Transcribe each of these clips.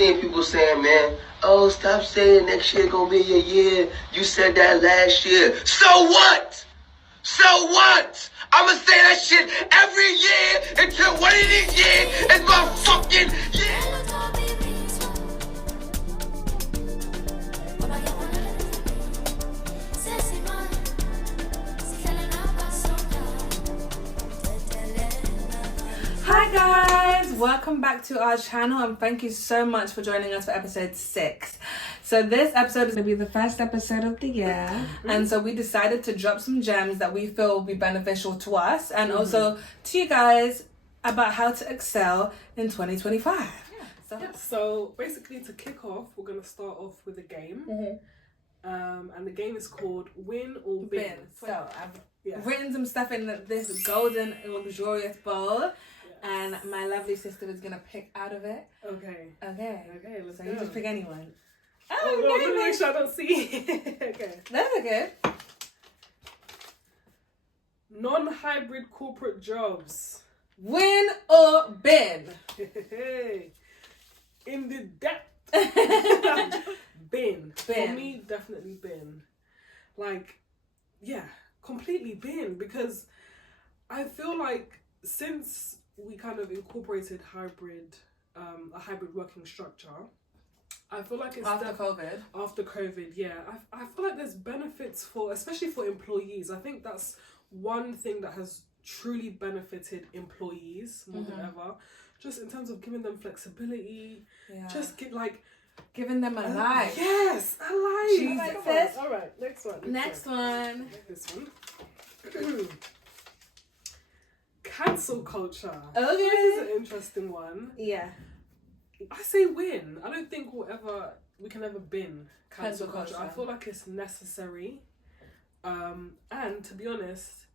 seen people saying, man, oh, stop saying next year gonna be your year. You said that last year. So what? So what? I'ma say that shit every year until one of these years is my fucking year. Hi guys, welcome back to our channel and thank you so much for joining us for episode 6. So this episode is going to be the first episode of the year, and so we decided to drop some gems that we feel will be beneficial to us and also to you guys about how to excel in 2025. So basically, to kick off, we're going to start off with a game. And the game is called Win or Bin. So I've written some stuff in this golden luxurious bowl. And my lovely sister is gonna pick out of it. Okay, let's so go. you just pick anyone. Oh, no, I'm gonna make sure I don't see. Okay. That's okay. Non-hybrid corporate jobs. Win or bin? In the depth. Bin. For me, definitely bin. Like, yeah, completely bin. Because I feel like since we kind of incorporated a hybrid working structure, I feel like it's after COVID, yeah, I feel like there's benefits especially for employees. I think that's one thing that has truly benefited employees more than ever, just in terms of giving them flexibility, giving them a life. Yes, a life. Jesus. All right, next one. Next one. This one. Cancel culture. Okay. This is an interesting one. Yeah. I say win. I don't think we can ever bin cancel culture. culture. I feel like it's necessary. And to be honest,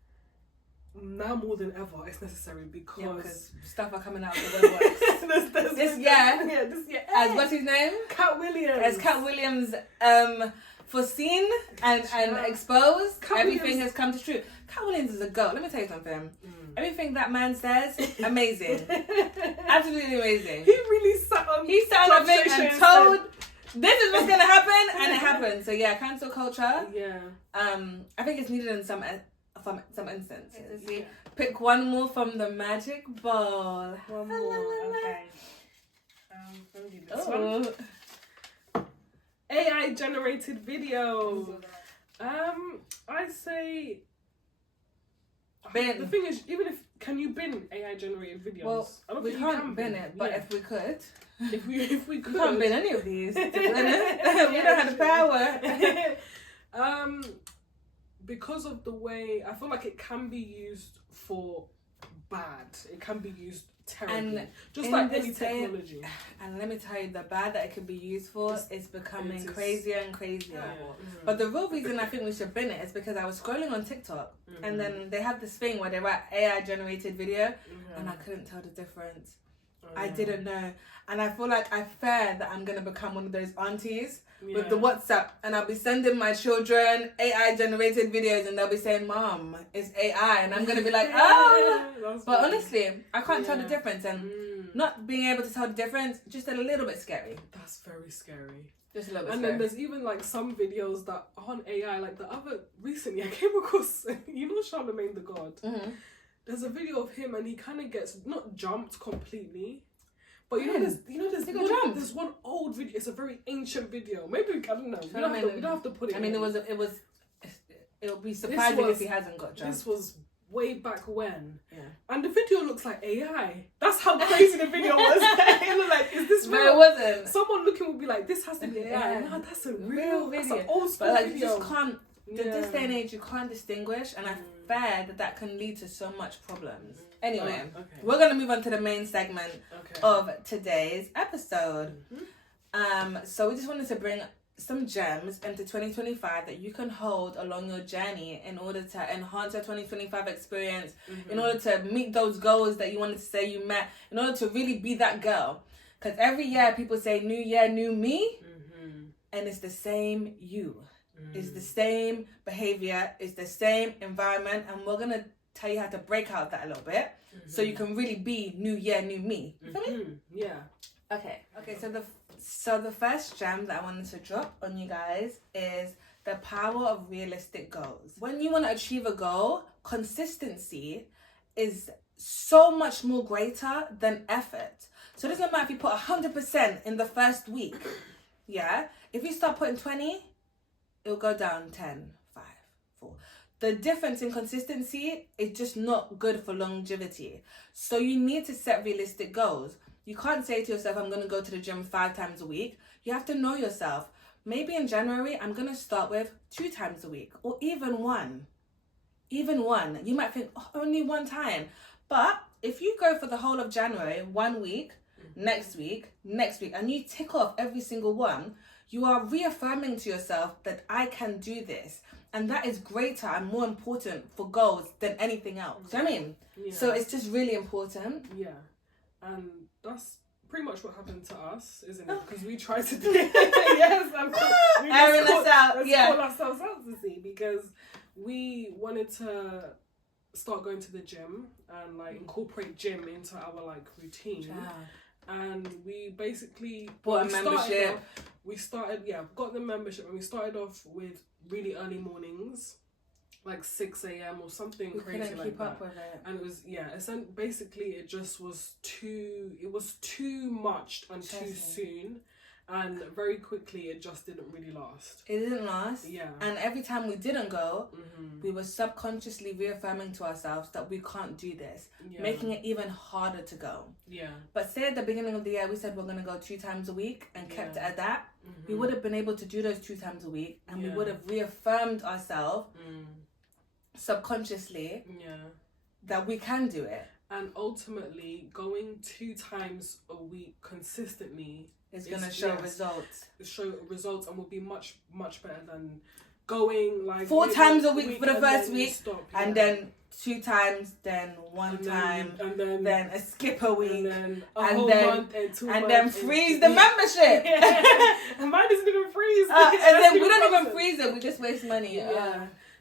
now more than ever, it's necessary because stuff are coming out of the woodworks. This year. As what's his name? Cat Williams. As Cat Williams foreseen and exposed, everything has come to true. Cat Williams is a goat. Let me tell you something. Everything that man says, amazing. Absolutely amazing. He really sat on a thing and told this is what's gonna happen, and it happened. So yeah, cancel culture. Yeah. I think it's needed in some instances. Yeah. Pick one more from the magic ball. One more. Okay. Let me do this one. AI generated video. I say. Bin. The thing is, can you bin AI generated videos? Well, I don't we think can't bin it, but if we could, if we could, we can't bin any of these. To be honest. We don't have the power. Because of the way I feel like it can be used for bad. It can be used terribly. And just like any technology. And let me tell you, the bad that it could be used for is becoming crazier and crazier. Yeah. But the real reason I think we should bin it is because I was scrolling on TikTok and then they have this thing where they write AI generated video and I couldn't tell the difference. I didn't know. And I feel like I fear that I'm going to become one of those aunties with the WhatsApp and I'll be sending my children AI generated videos and they'll be saying, Mom, it's AI. And I'm going to be like, oh. But honestly, I can't tell the difference. And not being able to tell the difference, just a little bit scary. That's very scary. Just a little bit and scary. Then there's even like some videos that aren't AI. Like recently I came across, Charlemagne the God. There's a video of him and he kind of gets not jumped completely, but there's one old video. It's a very ancient video. Maybe I don't know. We don't have to put it. I mean, it'll be surprising if he hasn't got jumped. This was way back when. Yeah. And the video looks like AI. That's how crazy the video was. It looked like, is this real? But it wasn't. Someone looking would be like, this has to be AI. No, that's a real video. That's an old school but video. You just can't. This day and age, you can't distinguish, and I fear that can lead to so much problems. Anyway, we're gonna move on to the main segment of today's episode. So we just wanted to bring some gems into 2025 that you can hold along your journey in order to enhance your 2025 experience, in order to meet those goals that you wanted to say you met, in order to really be that girl. Because every year people say, new year, new me, and it's the same you. It's the same behavior, it's the same environment, and we're gonna tell you how to break out that a little bit so you can really be new year, new me. You feel me? Yeah. Okay. So So the first gem that I wanted to drop on you guys is the power of realistic goals. When you want to achieve a goal, consistency is so much more greater than effort. So it doesn't matter if you put 100% in the first week. Yeah? If you start putting 20, it'll go down 10, 5, 4. The difference in consistency is just not good for longevity. So you need to set realistic goals. You can't say to yourself, I'm going to go to the gym 5 times a week. You have to know yourself. Maybe in January, I'm going to start with 2 times a week or even 1. Even 1. You might think, oh, only 1 time. But if you go for the whole of January, 1 week, next week, and you tick off every single one, you are reaffirming to yourself that I can do this. And that is greater and more important for goals than anything else. Do you know what I mean? Yeah. So it's just really important. Yeah. And that's pretty much what happened to us, isn't it? Because we tried to do it. Yes, airing us out. Let's call ourselves out to see, because we wanted to start going to the gym and like incorporate gym into our like routine. Yeah. And we basically bought a membership. Got the membership, and we started off with really early mornings, like 6 a.m. or something crazy like that. We couldn't keep up with it. And it was, basically it just was too much and too soon. And very quickly, it just didn't really last. It didn't last. Yeah. And every time we didn't go, we were subconsciously reaffirming to ourselves that we can't do this, making it even harder to go. Yeah. But say at the beginning of the year, we said we're going to go 2 times a week and kept it at that, we would have been able to do those 2 times a week, and we would have reaffirmed ourselves subconsciously that we can do it. And ultimately, going 2 times a week consistently is going to show results. Show results, and will be much, much better than going like 4 times a week for the first week, and then 2 times, then 1 time, and then a skip a week, and then a whole month and 2 months, and then freeze the membership. And mine isn't even freeze. And then we don't even freeze it. We just waste money.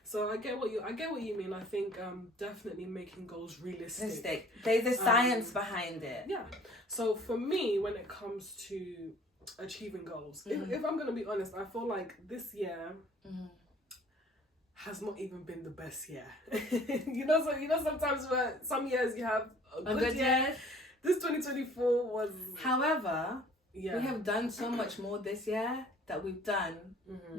So I get what you mean. I think definitely making goals realistic. There's a science behind it. Yeah. So for me, when it comes to achieving goals, if I'm gonna be honest, I feel like this year has not even been the best year. you know, sometimes where some years you have a good year. This 2024 was. However, we have done so much more this year that we've done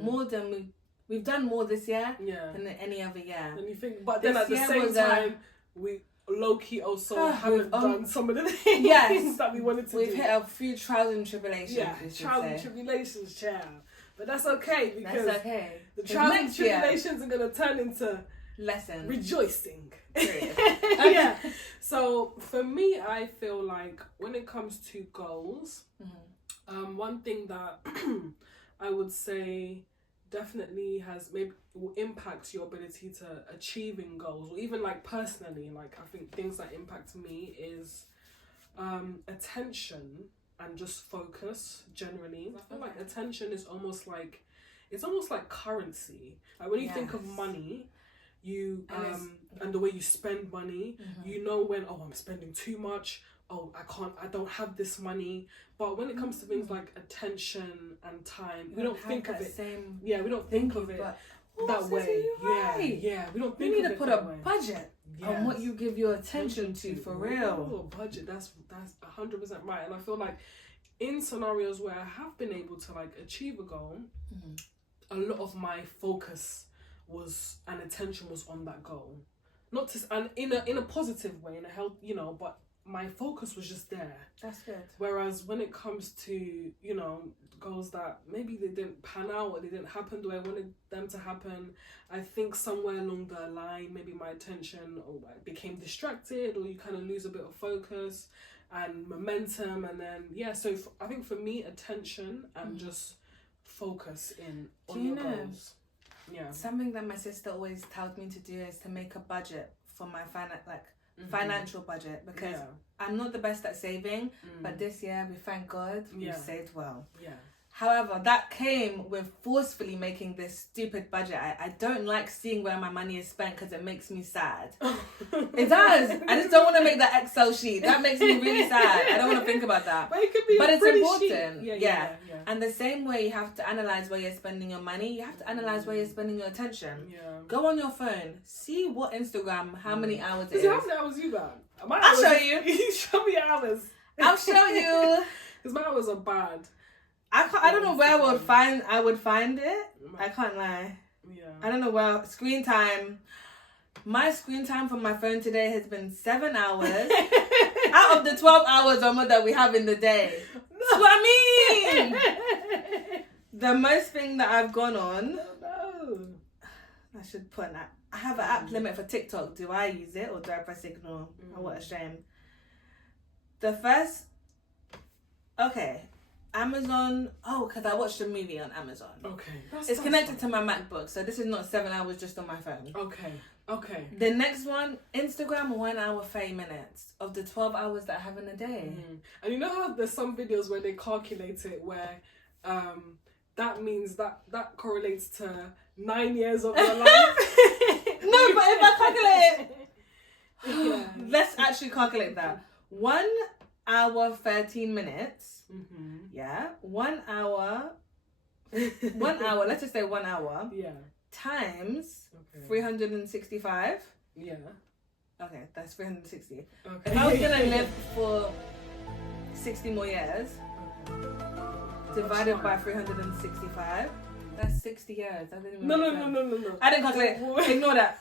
more than we've done more this year than any other year. And you think, but then at the same time, we low-key also haven't done some of the things that we wanted to do. We've hit a few trials and tribulations. Yeah, trials and tribulations, child. But that's okay, because the trials and tribulations are going to turn into lessons. Rejoicing. Yeah. So for me, I feel like when it comes to goals, one thing that I would say definitely will impact your ability to achieving goals, or even like personally, like I think things that impact me is attention and just focus generally. I feel like attention is almost like currency. Like when you think of money, you and the way you spend money, you know when I'm spending too much. I don't have this money. But when it comes to things like attention and time, we don't think of it. We don't think of it that way. Yeah, we don't think of it. You need to put a budget on what you give your attention to, for real. A budget, that's 100% right. And I feel like in scenarios where I have been able to like achieve a goal, a lot of my focus and attention was on that goal. Not to, and in a positive way, in a health, but my focus was just there. That's good. Whereas when it comes to, goals that maybe they didn't pan out or they didn't happen the way I wanted them to happen, I think somewhere along the line, maybe my attention became distracted, or you kind of lose a bit of focus and momentum. And then, so I think for me, attention and just focus on your goals. Yeah. Something that my sister always tells me to do is to make a budget for my financial budget, because I'm not the best at saving, but this year we thank God we've saved well. However, that came with forcefully making this stupid budget. I don't like seeing where my money is spent because it makes me sad. It does. I just don't want to make that Excel sheet. That makes me really sad. I don't want to think about that. But it could be it's important. Yeah. And the same way you have to analyze where you're spending your money, you have to analyze where you're spending your attention. Yeah. Go on your phone. See what Instagram, how many hours it is. How many hours you got? I'll show you. You show me hours. I'll show you. Because my hours are bad. I don't know where I would find it. I can't lie. Yeah. I don't know where. Screen time. My screen time from my phone today has been 7 hours out of the 12 hours or more that we have in the day. That's what I mean. The most thing that I've gone on. No. I should put an app. I have an app limit for TikTok. Do I use it or do I press ignore? Oh, what a shame. The first. Okay. Amazon. Oh, because I watched a movie on Amazon. Okay. It's connected to my MacBook, so this is not 7 hours just on my phone. Okay. The next one, Instagram, 1 hour, 30 minutes of the 12 hours that I have in a day. And you know how there's some videos where they calculate it where that means that correlates to 9 years of your life? No, but if I calculate it, let's actually calculate that. 1 hour, 13 minutes. Yeah, 1 hour. 1 hour. Let's just say 1 hour. Yeah. Times 365. Yeah. Okay, that's 360. Okay. If I was gonna live for 60 more years, divided by 365, that's 60 years. I didn't even No. I didn't calculate. Ignore that.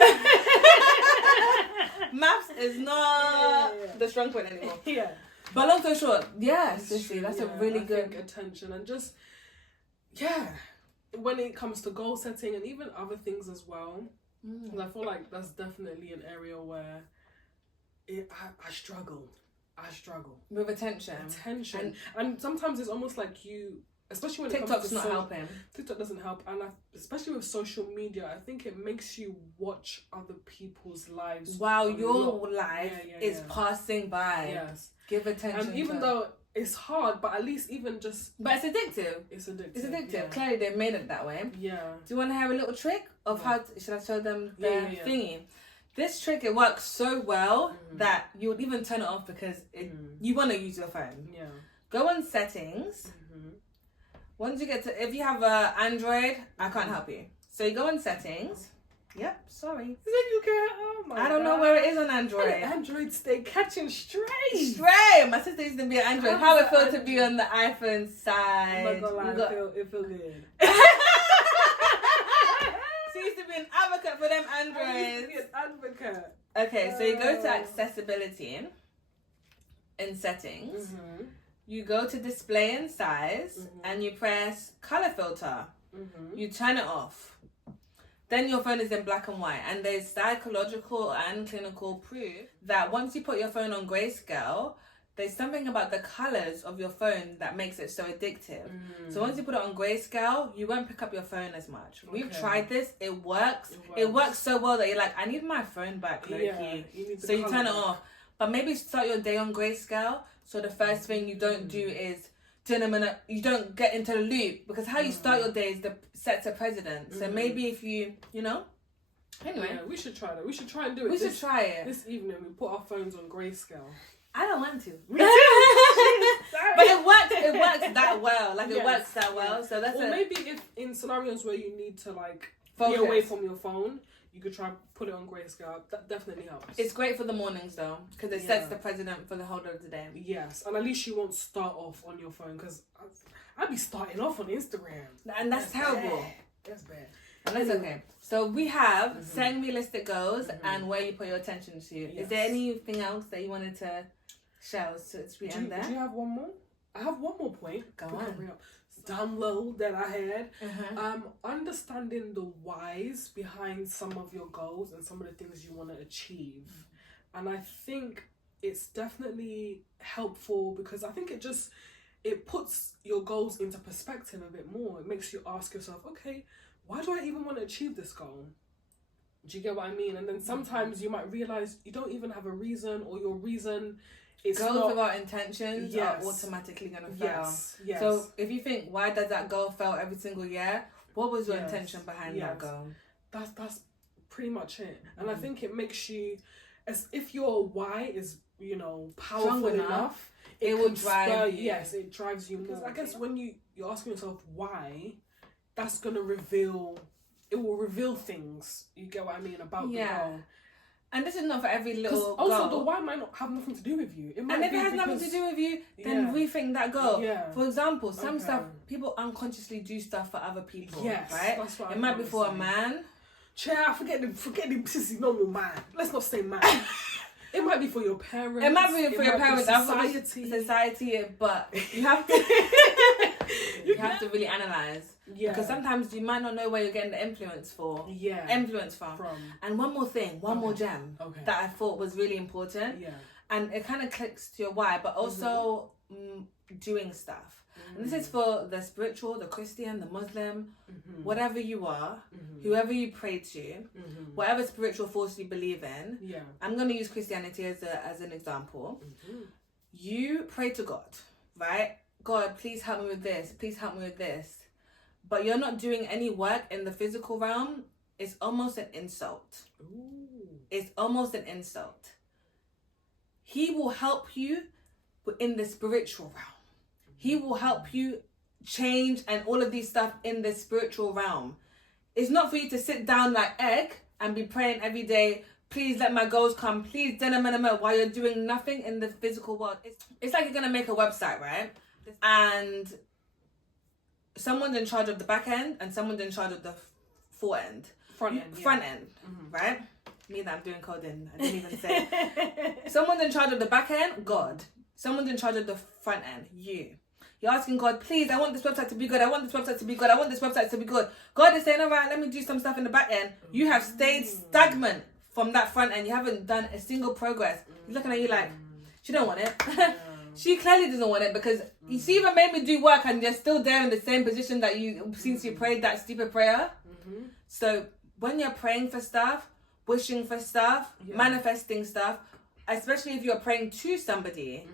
Maths is not the strong point anymore. Yeah. But long story short, Sissy, that's a really good attention and just when it comes to goal setting and even other things as well. I feel like that's definitely an area where I struggle with attention. And sometimes it's almost like you, especially when TikTok's it comes to not helping. TikTok doesn't help, and especially with social media, I think it makes you watch other people's lives while your life is passing by. Yes, give attention. And even though it's hard, but at least even just. But it's addictive. It's addictive. It's addictive. Yeah. Clearly, they made it that way. Yeah. Do you want to have a little trick of how? Should I show them the thingy? This trick, it works so well that you would even turn it off because you want to use your phone. Yeah. Go on settings. Once you get to, if you have a Android, I can't help you. So you go on settings. Yep, sorry. Is that you can't? Oh my God. I don't know where it is on Android. Androids, they catching straight. My sister used to be an Android. How it felt to be on the iPhone side. I'm not gonna lie, it feel good. She used to be an advocate for them Androids. I used to be an advocate. Okay, so you go to accessibility in settings. You go to display and size and you press color filter. You turn it off. Then your phone is in black and white. And there's psychological and clinical proof that once you put your phone on grayscale, there's something about the colors of your phone that makes it so addictive. So once you put it on grayscale, you won't pick up your phone as much. We've tried this. It works. It works so well that you're like, I need my phone back, low-key. So you turn it off. But maybe start your day on grayscale. So the first thing you don't do is you don't get into the loop, because how you start your day is the sets a precedent. So maybe if you know. Anyway, yeah, we should try that. We should try and do it. We should try it this evening. We put our phones on grayscale. I don't want to. But it works. It works that well. Like it works that well. So that's. Or maybe if in scenarios where you need to like focus. be away from your phone, you could try and put it on grayscale. That definitely helps. It's great for the mornings though, because it sets the precedent for the whole of the day. Yes, and at least you won't start off on your phone, because I'd be starting off on Instagram, and that's terrible. Bad. That's bad. And that's okay. So we have setting realistic goals and where you put your attention to. Yes. Is there anything else that you wanted to share? So it's do you have one more? I have one more point. Go on. Download that I had. Understanding the whys behind some of your goals and some of the things you want to achieve. And I think it's definitely helpful, because I think it puts your goals into perspective a bit more. It makes you ask yourself, okay, why do I even want to achieve this goal? Do you get what I mean? And then sometimes you might realize you don't even have a reason, or your reason girls without intentions are automatically going to fail. Yes. So if you think, why does that girl fail every single year? What was your intention behind that girl? That's pretty much it. And I think it makes you, as if your why is, powerful enough, it will drive you. Yes, it drives you more. Because I guess when you're asking yourself why, that's going to reveal things. You get what I mean about the goal. And this is not for every little goal. Also, the why might not have nothing to do with you. And if it has nothing to do with you, then rethink that goal. Yeah. For example, some stuff, people unconsciously do stuff for other people. Yes, right? That's what it might be for a man. Chair, forget the pissy normal man. Let's not say man. It might be for your parents. It might be for your parents. Society, but you have to you have to really analyze. Yeah. Because sometimes you might not know where you're getting the influence from. And one more thing, one more gem that I thought was really important. Yeah. And it kind of clicks to your why, but also doing stuff. And this is for the spiritual, the Christian, the Muslim, whatever you are, whoever you pray to, whatever spiritual force you believe in. Yeah. I'm going to use Christianity as an example. You pray to God, right? God, please help me with this. Please help me with this. But you're not doing any work in the physical realm. It's almost an insult. Ooh. It's almost an insult. He will help you in the spiritual realm. He will help you change and all of these stuff in the spiritual realm. It's not for you to sit down like egg and be praying every day, please let my goals come, please, while you're doing nothing in the physical world. It's like you're going to make a website, right? And someone's in charge of the back end and someone's in charge of the front end, right? Me that I'm doing coding, I didn't even say. Someone's in charge of the back end, God. Someone's in charge of the front end, you. You're asking God, please, I want this website to be good. I want this website to be good. I want this website to be good. God is saying, all right, let me do some stuff in the back end. You have stayed stagnant from that front end. You haven't done a single progress. He's looking at you like, she don't want it. She clearly doesn't want it because you see, even made me do work and you're still there in the same position that you since you prayed that stupid prayer. So when you're praying for stuff, wishing for stuff, manifesting stuff, especially if you're praying to somebody,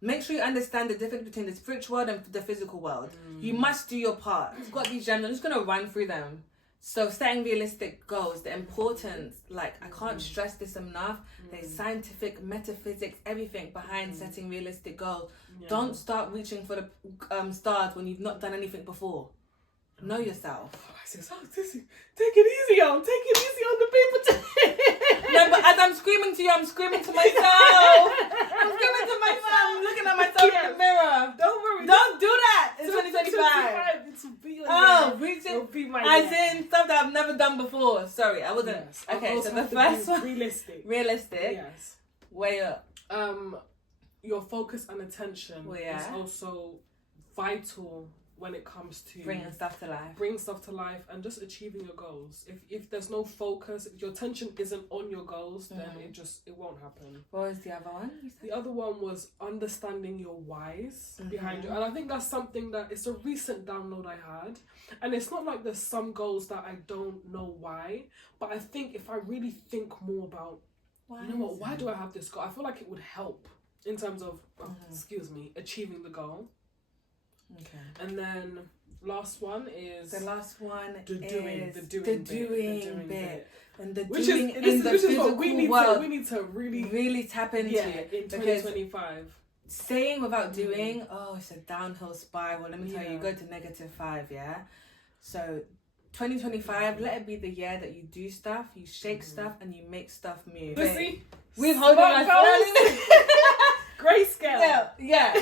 make sure you understand the difference between the spiritual world and the physical world. You must do your part. You've got these gems. I'm just going to run through them. So setting realistic goals, the importance, like I can't stress this enough. There's scientific, metaphysics, everything behind setting realistic goals. Don't start reaching for the stars when you've not done anything before. Know yourself. Take it easy on the people. No, but as I'm screaming to you, I'm screaming to myself. I'm screaming to myself. I'm looking at myself in the mirror. Don't worry. Don't do that in 2025. It'll be my as in stuff that I've never done before. Sorry, I wasn't. Yes. Okay, so the first one. Realistic. Yes. Where your focus and attention is also vital when it comes to bringing stuff to life and just achieving your goals. If there's no focus, if your attention isn't on your goals, then it won't happen. What was the other one? The other one was understanding your whys behind you. And I think that's something that it's a recent download I had. And it's not like there's some goals that I don't know why, but I think if I really think more about, why do I have this goal? I feel like it would help in terms of, achieving the goal. Okay. And then last one is the doing bit. And the which doing is the physical what we need to really tap into in 2025. Saying without doing, it's a downhill spiral. Let me tell you, you go to -5, yeah? So 2025, let it be the year that you do stuff, you shake stuff, and you make stuff move. Pussy. We've holding our Grayscale. Yeah.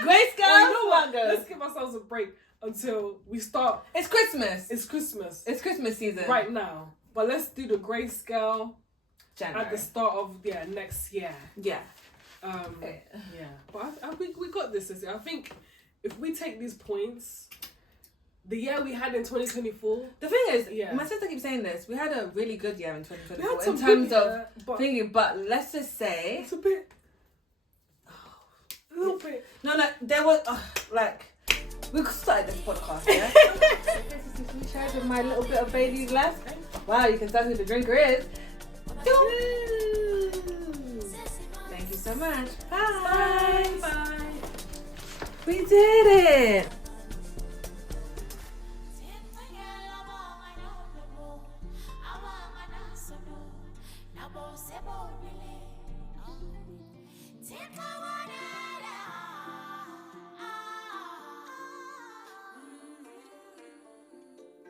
Grayscale. Let's give ourselves a break until we start. It's Christmas. It's Christmas season right now. But let's do the grayscale January. At the start of next year. Yeah. But we got this year. I think if we take these points, the year we had in 2024. The thing is, my sister keeps saying this. We had a really good year in 2024 in terms of thinking. But let's just say it's a bit. A little bit. No, there was we started this podcast, yeah? We shared with my little bit of Bailey's left. Wow, you can tell who the drinker is. Thank you so much. Bye. Bye. We did it.